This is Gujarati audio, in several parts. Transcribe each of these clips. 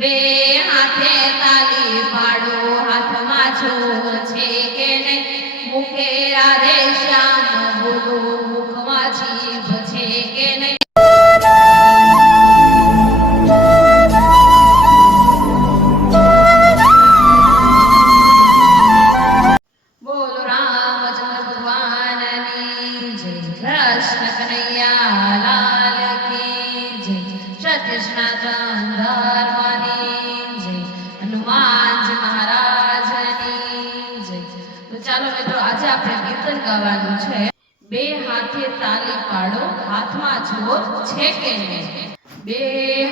બે હાથે તાલી પાડો, હાથમાં છોલ છે કે નહીં? મુખે રાધે શ્યામ બોલો, મુખમાં જીભ છે કે નહીં? બોલો રામચંદ્ર ભગવાનની જય, કૃષ્ણ કનૈયા લાલ કી જય, સત્ય સનાતન ધર્મની જય, હનુમાનજી મહારાજની જય. તો ચાલો મિત્રો, આજે આપણે કીર્તન ગાવાનું છે. બે હાથે તાલી પાડો, હાથમાં જોત છે કે નહીં? બે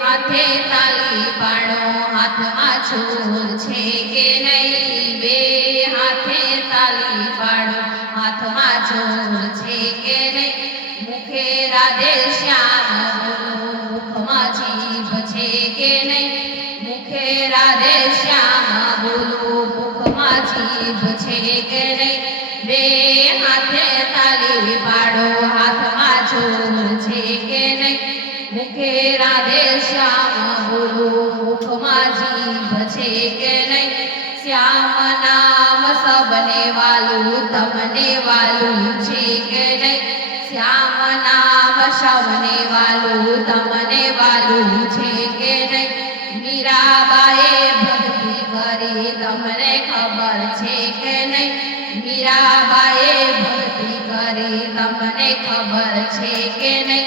હાથે તાલી પાડો, હાથમાં જોત છે કે નહીં? બે હાથે તાલી પાડો, હાથમાં જોત છે કે નહીં? મુખે રાધે શ્યામ બોલો, મુખમાં જીભ છે કે નહીં? મુખે રાધે શ્યામ બોલો, મુખમાં જીભ છે કે નહીં? બે હાથે તાલી પાડો, હાથમાં જોત છે કે નહીં? મુખે રાધે શ્યામ બોલો, મુખમાં જીભ છે કે નહીં? શ્યામ નામ સબને વાલું, તમને વાલું છે કે નહીં? શ્યામ નામ સબને વાલું, તમને વાલું છે કે નહીં? મીરાબાએ ભક્તિ કરી, તમને ખબર છે કે નહીં? મીરાબાએ ભક્તિ કરી, તમને ખબર છે કે નહીં?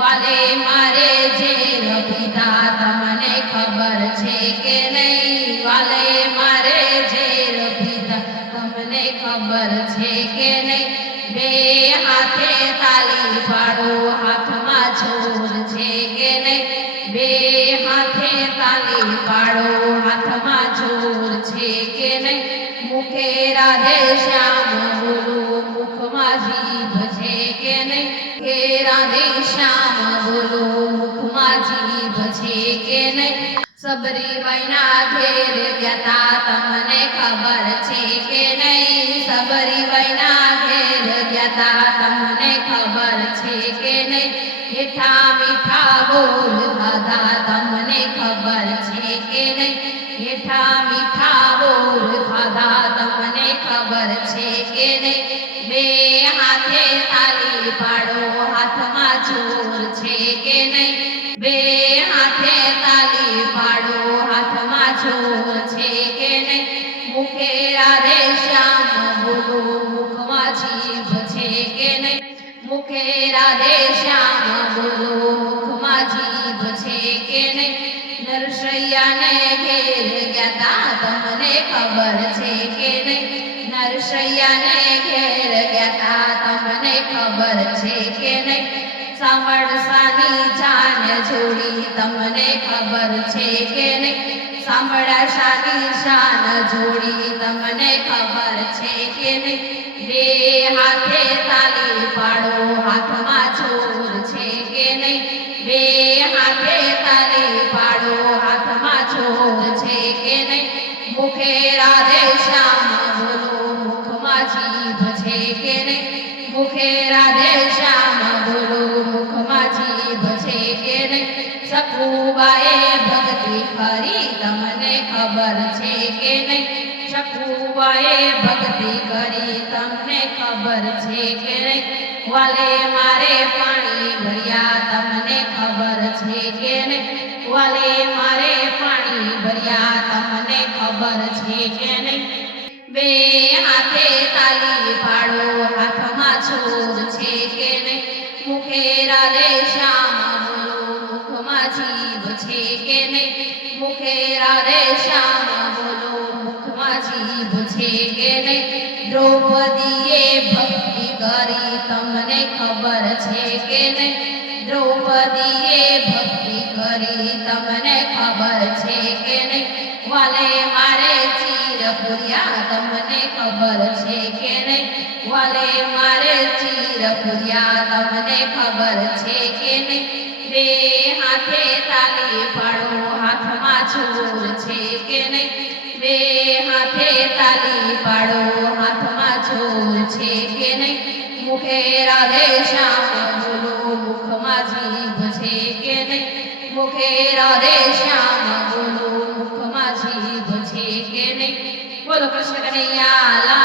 વાલે મારે ઝેર પીધા, તમને ખબર છે કે નહીં? વાલે મારે ઝેર પીધા, તમને ખબર છે કે નહીં? બે હાથે તાલી પાડો, હાથમાં જોર છે કે નહીં? બે હાથે તાલી પાડો, હાથમાં જોર છે કે નહીં? મુખે રાધે શ્યામ બોલો, મુખમાં જીભ છે કે નહીં? મુખે રાધે શ્યામ બોલો, મુખમાં જીભ છે કે નહીં? સબરીબાઈના ઘેર ગયા, તમને ખબર છે કે નહીં? સબરીબાઈના ઘેર ગયા, તમને ખબર છે કે નહીં? મીઠા મીઠા બોલ ખાધા, તમને ખબર છે કે નહીં? મીઠા મીઠા બોલ ખાધા, તમને ખબર છે કે નહીં? બે હાથે તાલી પાડો, હાથમાં જોર છે કે નહીં? બે હાથે તાલી પાડો, હાથમાં જોર છે કે નહીં? મુખે રાધે શ્યામ બોલો, મુખમાં જીભ છે કે નહીં? મુખે રાધે શ્યામ બોલો, મુખમાં જીભ છે કે નહીં? નરસૈયાને ઘેર ગયા, તમને ખબર છે કે નહીં? નરસૈયાને ઘેર ગયા, તમને ખબર છે કે નહીં? સાંભળસાની જાન જોડી, તમને ખબર છે કે નહીં? સાંભળસાની શાન જોડી, તમને ખબર છે કે નહીં? બે હાથે તાલી પાડો, હાથમાં જોર છે કે નહીં? બે હાથે તાલી પાડો, હાથમાં જોર છે કે નહીં? મુખે રાધે શ્યામ બોલો, મુખમાં જીભ છે કે નહીં? મુખે રાધે શ્યામ બોલો, મુખમાં જીભ છે કે નહીં? સકુબાએ ભક્તિ કરી, તમને ખબર છે કે નહીં? સકુબાએ ભક્તિ કરી, તમને ખબર છે કે નહીં? વાલે મારે પાણી ભર્યા, તમને ખબર છે કે નહીં? વાલે મારે પાણી ભર્યા, તમને ખબર છે કે નહીં? બે હાથે તાલી પાડો, હાથમાં છોડ છે કે નહીં? મુખે રાધે શ્યામ બોલો, મુખમાં જીભ છે કે નહીં? મુખે રાધે શ્યામ બોલો, મુખમાં જીભ છે કે નહીં? દ્રૌપદીએ ભક્તિ કરી, તમને ખબર છે કે નહીં? દ્રૌપદીએ ભક્તિ કરી, તમને ખબર છે કે નહીં? વાલે મારે ચીર પૂર્યા, તમને ખબર છે કે નહીં? વાલે મારે ચીર પૂર્યા, તમને ખબર છે કે નહીં? બે હાથે તાલી પાડો, હાથમાં જોર છે કે નહીં? બે હાથે તાલી પાડો, હાથમાં જોર છે કે નહીં? મુખે રાધે શ્યામ બોલો, મુખમાં જીભ છે કે નહીં? મુખે રાધે શ્યામ બોલો, બોલો કૃષ્ણ કનૈયા